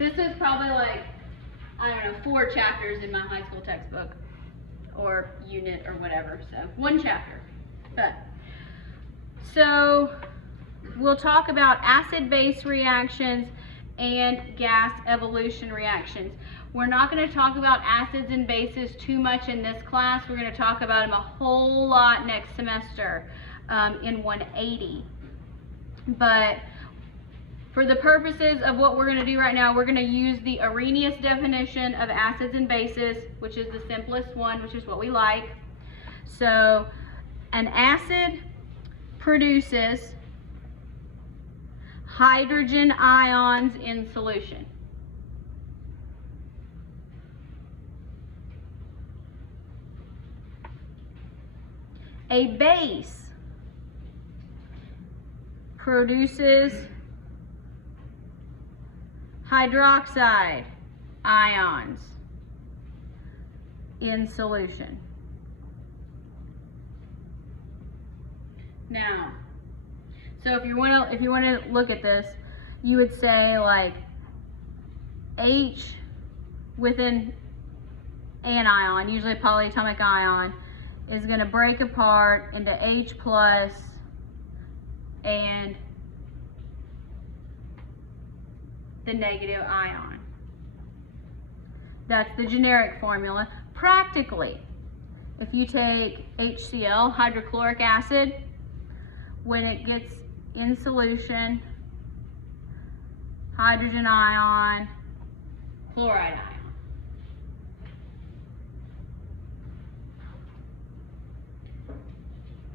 This was probably like, I don't know, 4 chapters in my high school textbook or unit or whatever. So 1 chapter. But so we'll talk about acid-base reactions and gas evolution reactions. We're not going to talk about acids and bases too much in this class. We're going to talk about them a whole lot next semester in 180. But for the purposes of what we're going to do right now, we're going to use the Arrhenius definition of acids and bases, which is the simplest one, which is what we like. So an acid produces hydrogen ions in solution. A base produces hydroxide ions in solution. Now, so if you want to look at this, you would say like H with an anion, usually a polyatomic ion, is going to break apart into H plus and the negative ion. That's the generic formula. Practically, if you take HCl, hydrochloric acid, when it gets in solution, hydrogen ion, chloride ion.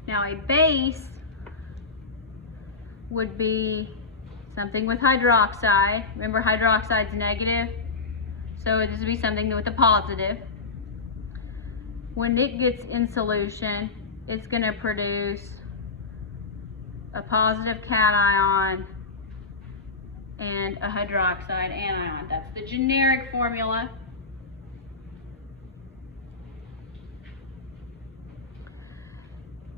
Now a base would be something with hydroxide. Remember, hydroxide's negative, so this would be something with a positive. When it gets in solution, it's going to produce a positive cation and a hydroxide anion. That's the generic formula.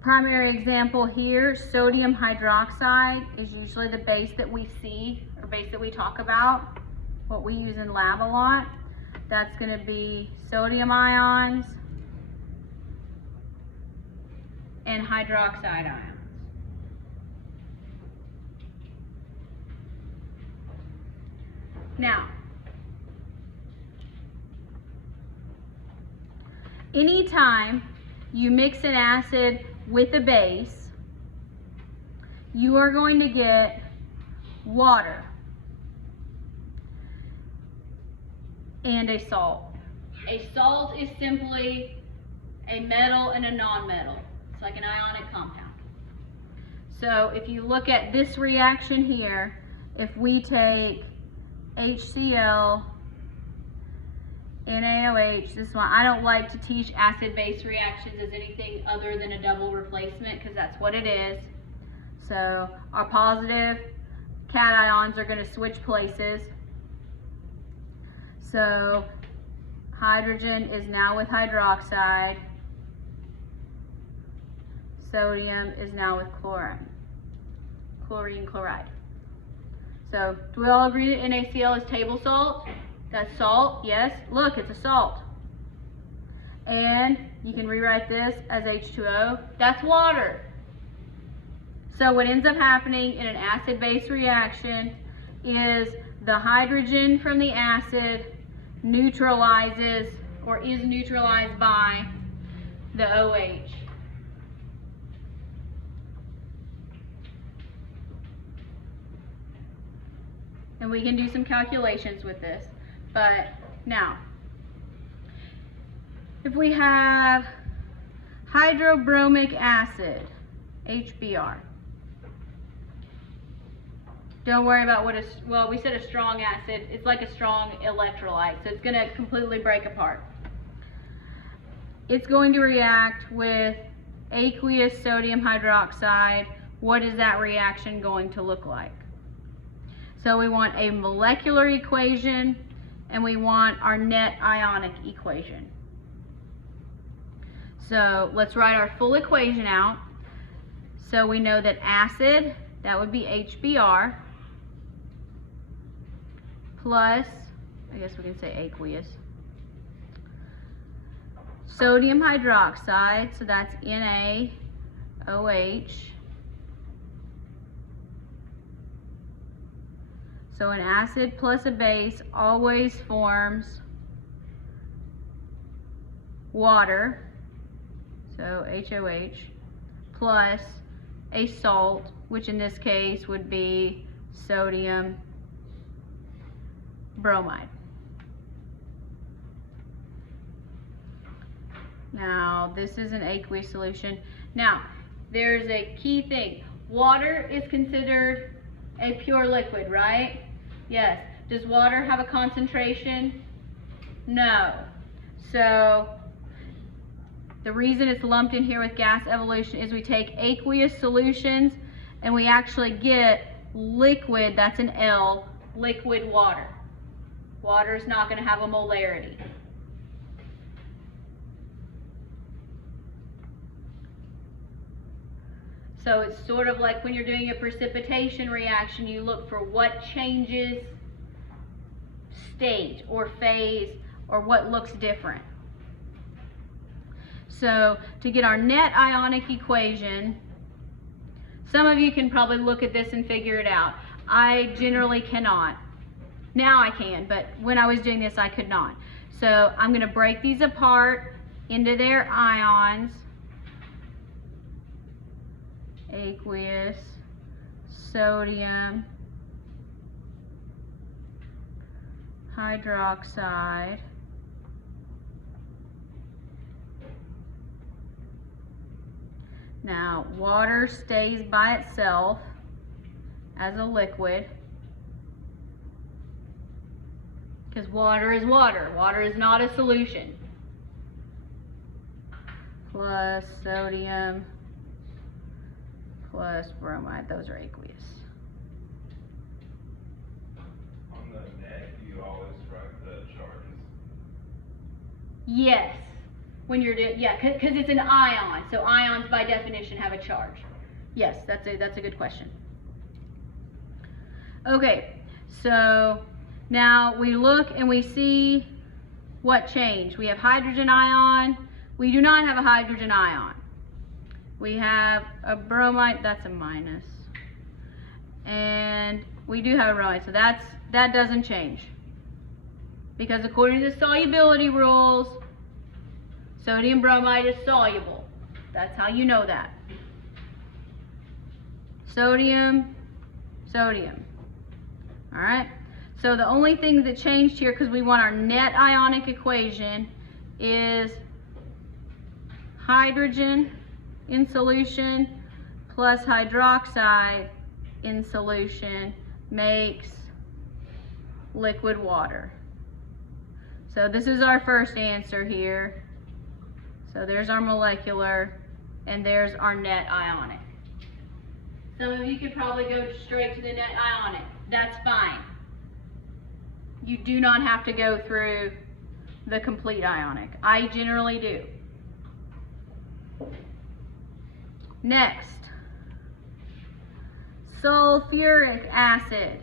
Primary example here, sodium hydroxide is usually the base that we see, or base that we talk about, what we use in lab a lot. That's going to be sodium ions and hydroxide ions. Now, anytime you mix an acid with a base, you are going to get water and a salt. A salt is simply a metal and a non-metal. It's like an ionic compound. So if you look at this reaction here, if we take HCl, NaOH, this one, I don't like to teach acid-base reactions as anything other than a double replacement because that's what it is. So our positive cations are going to switch places. So hydrogen is now with hydroxide. Sodium is now with chlorine chloride. So do we all agree that NaCl is table salt? That's salt, yes. Look, it's a salt. And you can rewrite this as H2O. That's water. So what ends up happening in an acid-base reaction is the hydrogen from the acid neutralizes or is neutralized by the OH. And we can do some calculations with this. But now, if we have hydrobromic acid, HBr, don't worry about what well, we said a strong acid. It's like a strong electrolyte, so it's going to completely break apart. It's going to react with aqueous sodium hydroxide. What is that reaction going to look like? So we want a molecular equation and we want our net ionic equation. So let's write our full equation out. So we know that acid, that would be HBr, plus, I guess we can say aqueous, sodium hydroxide, so that's NaOH. So an acid plus a base always forms water, so HOH, plus a salt, which in this case would be sodium bromide. Now, this is an aqueous solution. Now, there's a key thing. Water is considered a pure liquid, right? Yes. Does water have a concentration? No. So, the reason it's lumped in here with gas evolution is we take aqueous solutions and we actually get liquid, that's an L, liquid water. Water is not going to have a molarity. So it's sort of like when you're doing a precipitation reaction, you look for what changes state or phase or what looks different. So to get our net ionic equation, some of you can probably look at this and figure it out. I generally cannot. Now I can, but when I was doing this I could not. So I'm going to break these apart into their ions. Aqueous, sodium, hydroxide, now water stays by itself as a liquid because water is water. Water is not a solution. Plus sodium plus bromide, those are aqueous. On the net, you always write the charges? Yes, when you're doing, yeah, because it's an ion, so ions by definition have a charge. Yes, that's a good question. Okay, so now we look and we see what changed. We have hydrogen ion. We do not have a hydrogen ion. We have a bromide, that's a minus. And we do have a bromide, so that doesn't change. Because according to the solubility rules, sodium bromide is soluble. That's how you know that. Sodium, sodium. All right? So the only thing that changed here, because we want our net ionic equation, is hydrogen in solution plus hydroxide in solution makes liquid water. So this is our first answer here. So there's our molecular and there's our net ionic. Some of you could probably go straight to the net ionic. That's fine. You do not have to go through the complete ionic. I generally do. Next, sulfuric acid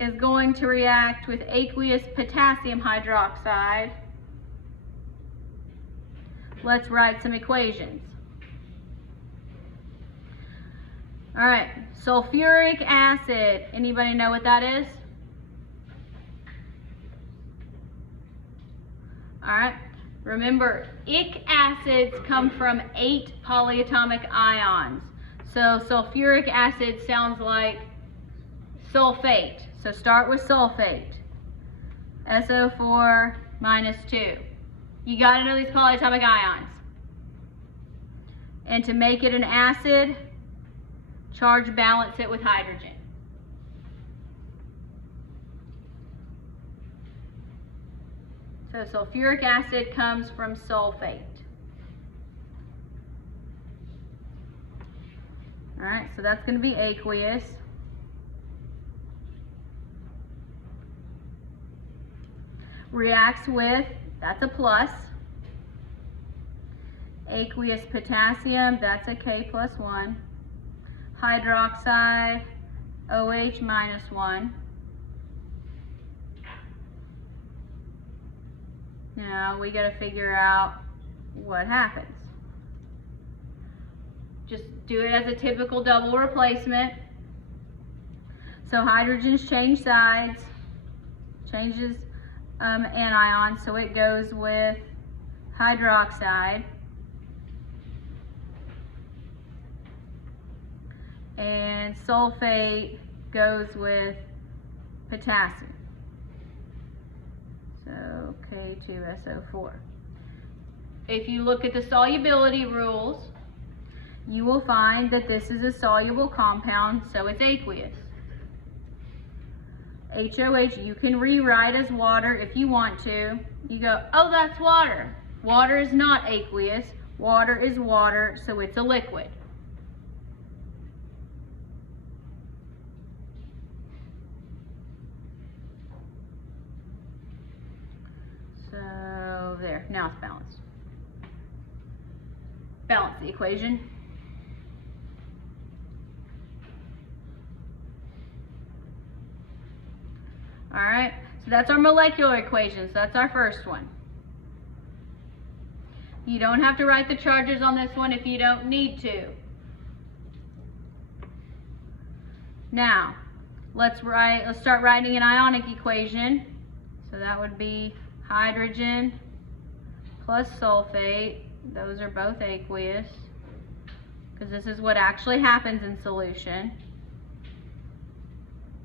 is going to react with aqueous potassium hydroxide. Let's write some equations. All right, sulfuric acid, anybody know what that is? All right. Remember, ic acids come from 8 polyatomic ions. So sulfuric acid sounds like sulfate. So start with sulfate. SO4 minus 2. You got to know these polyatomic ions. And to make it an acid, charge balance it with hydrogen. So sulfuric acid comes from sulfate. All right, so that's going to be aqueous. Reacts with, that's a plus. Aqueous potassium, that's a K plus 1. Hydroxide, OH minus 1. Now we got to figure out what happens. Just do it as a typical double replacement. So hydrogens change sides, changes anion, so it goes with hydroxide. And sulfate goes with potassium. So K2SO4. If you look at the solubility rules, you will find that this is a soluble compound, so it's aqueous. HOH you can rewrite as water if you want to. You go, oh, that's water. Water is not aqueous. Water is water, so it's a liquid. So there, now it's balanced. Balance the equation. All right, so that's our molecular equation. So that's our first one. You don't have to write the charges on this one if you don't need to. Now, let's start writing an ionic equation. So that would be hydrogen plus sulfate. Those are both aqueous, because this is what actually happens in solution.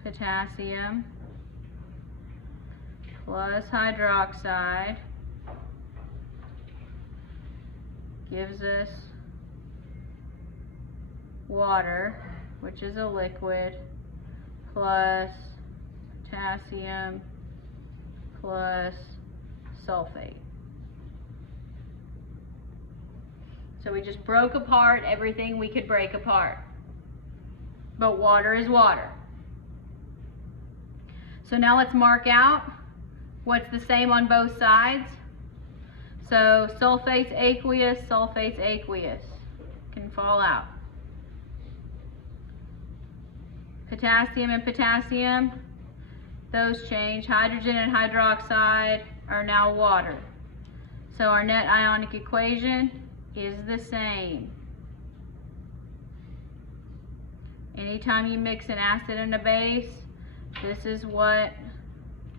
Potassium plus hydroxide gives us water, which is a liquid, plus potassium plus sulfate. So we just broke apart everything we could break apart. But water is water. So now let's mark out what's the same on both sides. So sulfate's aqueous, can fall out. Potassium and potassium, those change. Hydrogen and hydroxide are now water. So our net ionic equation is the same. Anytime you mix an acid and a base, this is what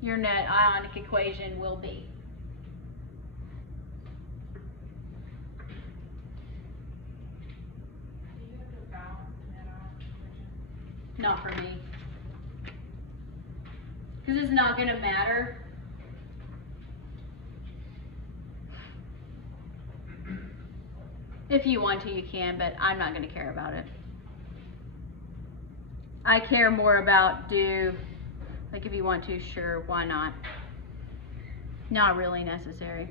your net ionic equation will be. Do you have to balance the net ionic equation? Not for me. Because it's not going to matter. If you want to, you can, but I'm not going to care about it. I care more about like if you want to, sure, why not? Not really necessary.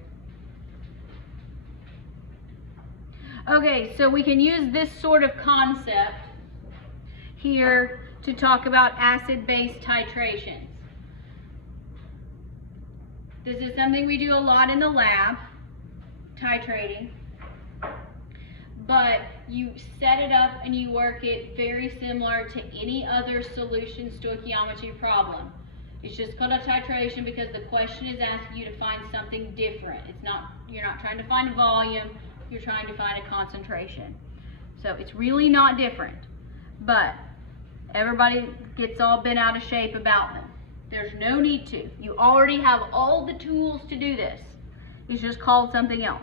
Okay, so we can use this sort of concept here to talk about acid-base titrations. This is something we do a lot in the lab, titrating. But you set it up and you work it very similar to any other solution stoichiometry problem. It's just called a titration because the question is asking you to find something different. You're not trying to find a volume, you're trying to find a concentration. So it's really not different, but everybody gets all bent out of shape about them. There's no need to. You already have all the tools to do this. It's just called something else.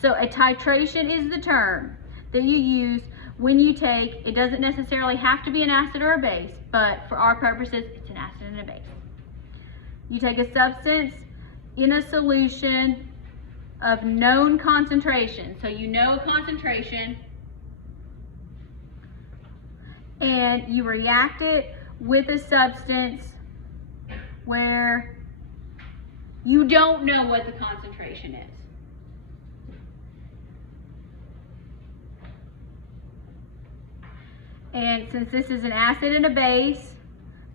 So a titration is the term that you use when you take, it doesn't necessarily have to be an acid or a base, but for our purposes, it's an acid and a base. You take a substance in a solution of known concentration. So you know a concentration, and you react it with a substance where you don't know what the concentration is. And since this is an acid and a base,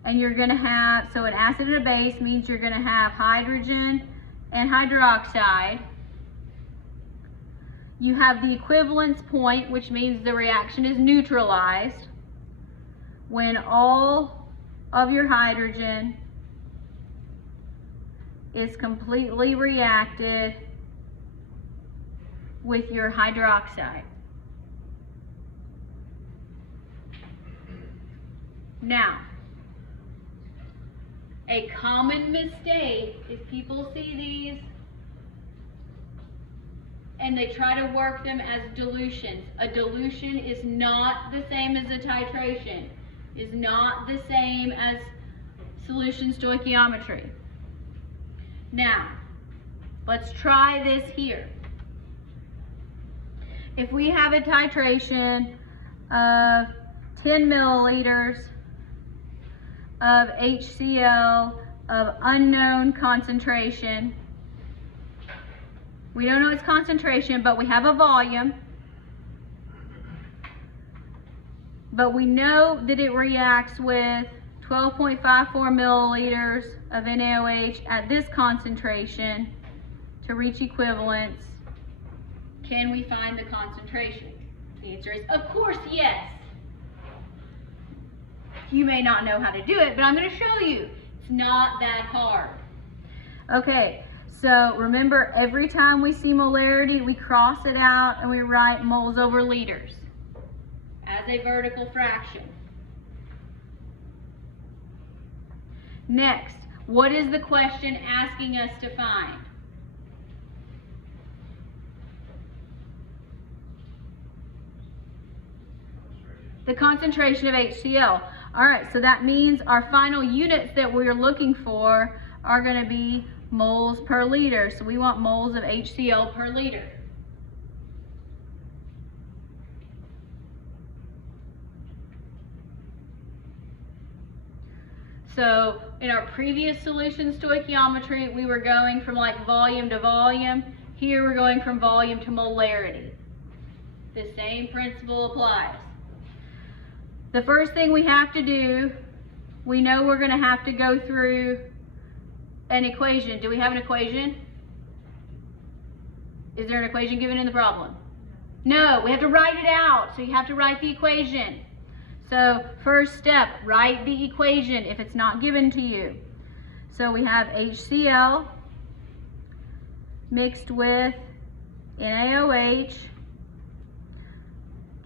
and you're going to have, so an acid and a base means you're going to have hydrogen and hydroxide. You have the equivalence point, which means the reaction is neutralized when all of your hydrogen is completely reacted with your hydroxide. Now, a common mistake is people see these and they try to work them as dilutions. A dilution is not the same as a titration, is not the same as solution stoichiometry. Now, let's try this here. If we have a titration of 10 milliliters of HCl of unknown concentration, we don't know its concentration, but we have a volume, but we know that it reacts with 12.54 milliliters of NaOH at this concentration to reach equivalence. Can we find the concentration? The answer is, of course, yes. You may not know how to do it, but I'm going to show you. It's not that hard. Okay, so remember, every time we see molarity, we cross it out and we write moles over liters as a vertical fraction. Next, what is the question asking us to find? The concentration of HCl. All right, so that means our final units that we're looking for are going to be moles per liter. So we want moles of HCl per liter. So in our previous solution stoichiometry, we were going from like volume to volume. Here we're going from volume to molarity. The same principle applies. The first thing we have to do, we know we're going to have to go through an equation. Do we have an equation? Is there an equation given in the problem? No, we have to write it out. So you have to write the equation. So first step, write the equation if it's not given to you. So we have HCl mixed with NaOH.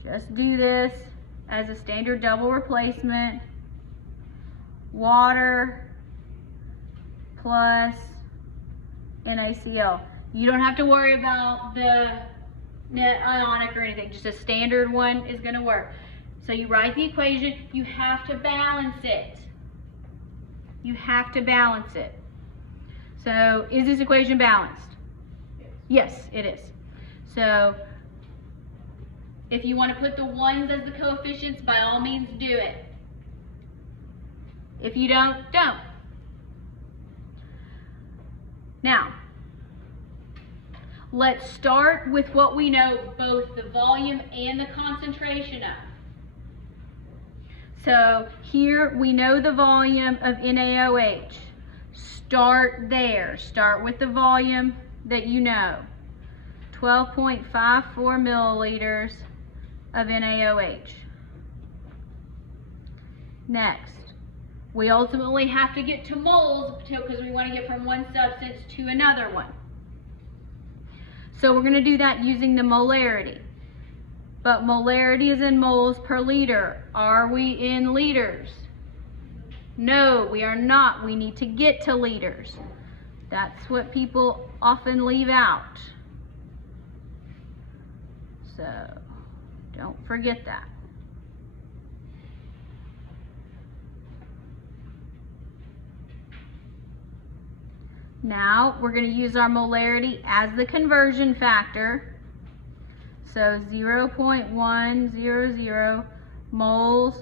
Just do this as a standard double replacement. Water plus NaCl. You don't have to worry about the net ionic or anything. Just a standard one is going to work. So you write the equation. You have to balance it. You have to balance it. So is this equation balanced? Yes, it is. So if you want to put the ones as the coefficients, by all means do it. If you don't, don't. Now, let's start with what we know both the volume and the concentration of. So here we know the volume of NaOH. Start there. Start with the volume that you know. 12.54 milliliters of NaOH. Next, we ultimately have to get to moles because we want to get from one substance to another one. So we're going to do that using the molarity. But molarity is in moles per liter. Are we in liters? No, we are not. We need to get to liters. That's what people often leave out. So don't forget that. Now we're going to use our molarity as the conversion factor. So 0.100 moles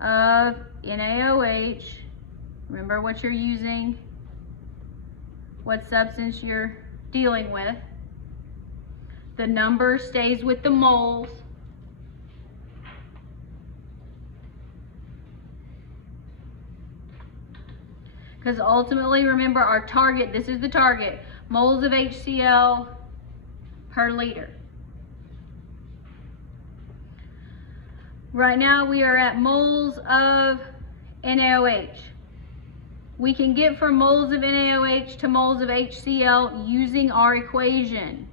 of NaOH. Remember what you're using, what substance you're dealing with. The number stays with the moles. Because ultimately, remember our target, this is the target, moles of HCl per liter. Right now we are at moles of NaOH. we can get from moles of NaOH to moles of HCl using our equation.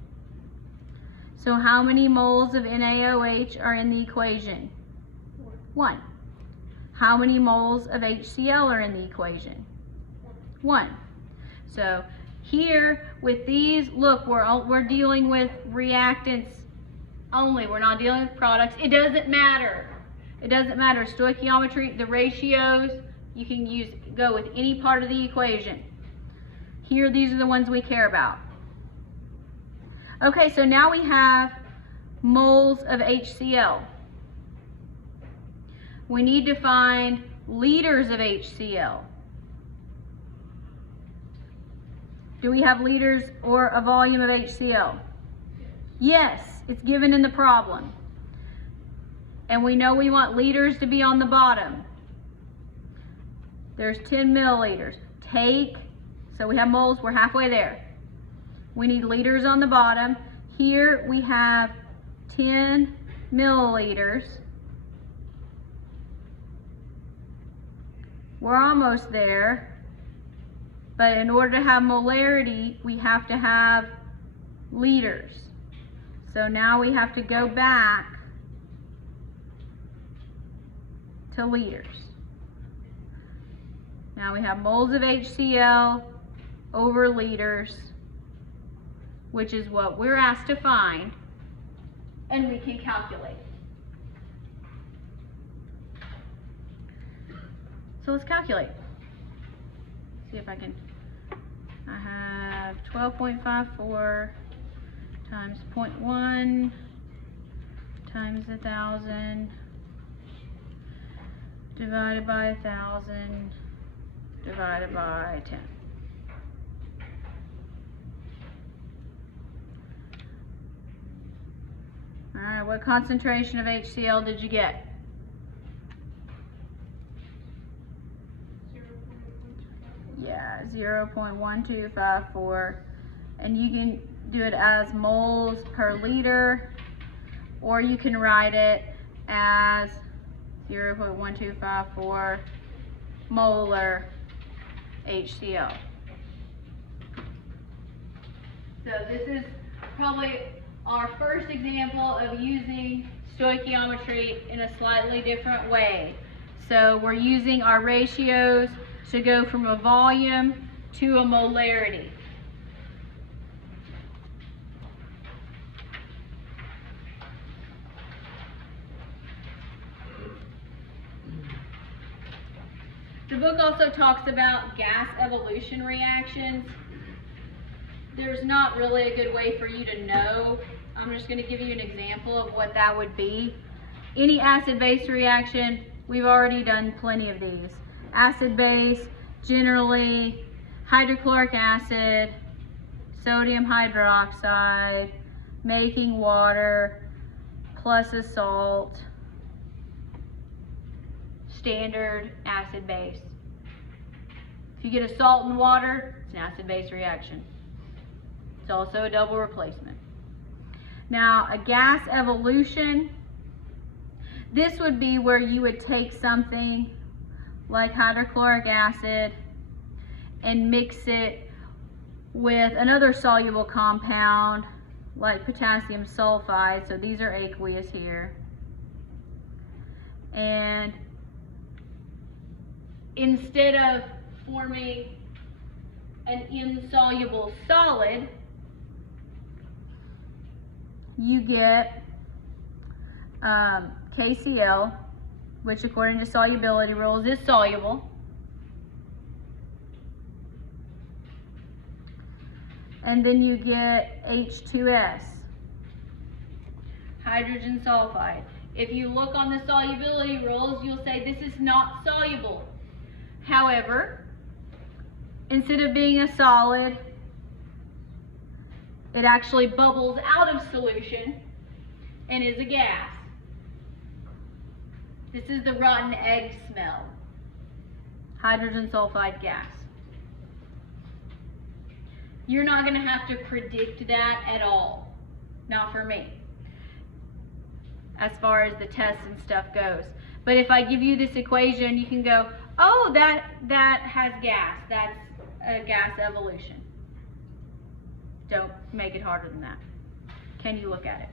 So how many moles of NaOH are in the equation? 1. How many moles of HCl are in the equation? 1. So here with these, look, we're dealing with reactants only. We're not dealing with products. It doesn't matter. It doesn't matter. Stoichiometry, the ratios, you can go with any part of the equation. Here, these are the ones we care about. Okay, so now we have moles of HCl. We need to find liters of HCl. Do we have liters or a volume of HCl? Yes, it's given in the problem. And we know we want liters to be on the bottom. There's 10 milliliters. So we have moles, we're halfway there. We need liters on the bottom. Here we have 10 milliliters. We're almost there. But in order to have molarity, we have to have liters. So now we have to go back to liters. Now we have moles of HCl over liters, which is what we're asked to find, and we can calculate. So let's calculate. See if I can. I have 12.54 times 0.1 times 1,000 divided by 1,000 divided by 10. All right, what concentration of HCl did you get? 0.1254, and you can do it as moles per liter, or you can write it as 0.1254 molar HCl. So this is probably our first example of using stoichiometry in a slightly different way. So we're using our ratios to go from a volume to a molarity. The book also talks about gas evolution reactions. There's not really a good way for you to know. I'm just going to give you an example of what that would be. Any acid-base reaction, we've already done plenty of these. Acid-base, generally hydrochloric acid, sodium hydroxide, making water, plus a salt, standard acid-base. If you get a salt and water, it's an acid-base reaction. It's also a double replacement. Now, a gas evolution, this would be where you would take something like hydrochloric acid and mix it with another soluble compound like potassium sulfide. So these are aqueous here. And instead of forming an insoluble solid, you get KCl, which according to solubility rules is soluble. And then you get H2S, hydrogen sulfide. If you look on the solubility rules, you'll say this is not soluble. However, instead of being a solid, it actually bubbles out of solution and is a gas. This is the rotten egg smell. Hydrogen sulfide gas. You're not going to have to predict that at all. Not for me, as far as the tests and stuff goes. But if I give you this equation, you can go, Oh, that has gas. That's a gas evolution. Don't make it harder than that. Can you look at it?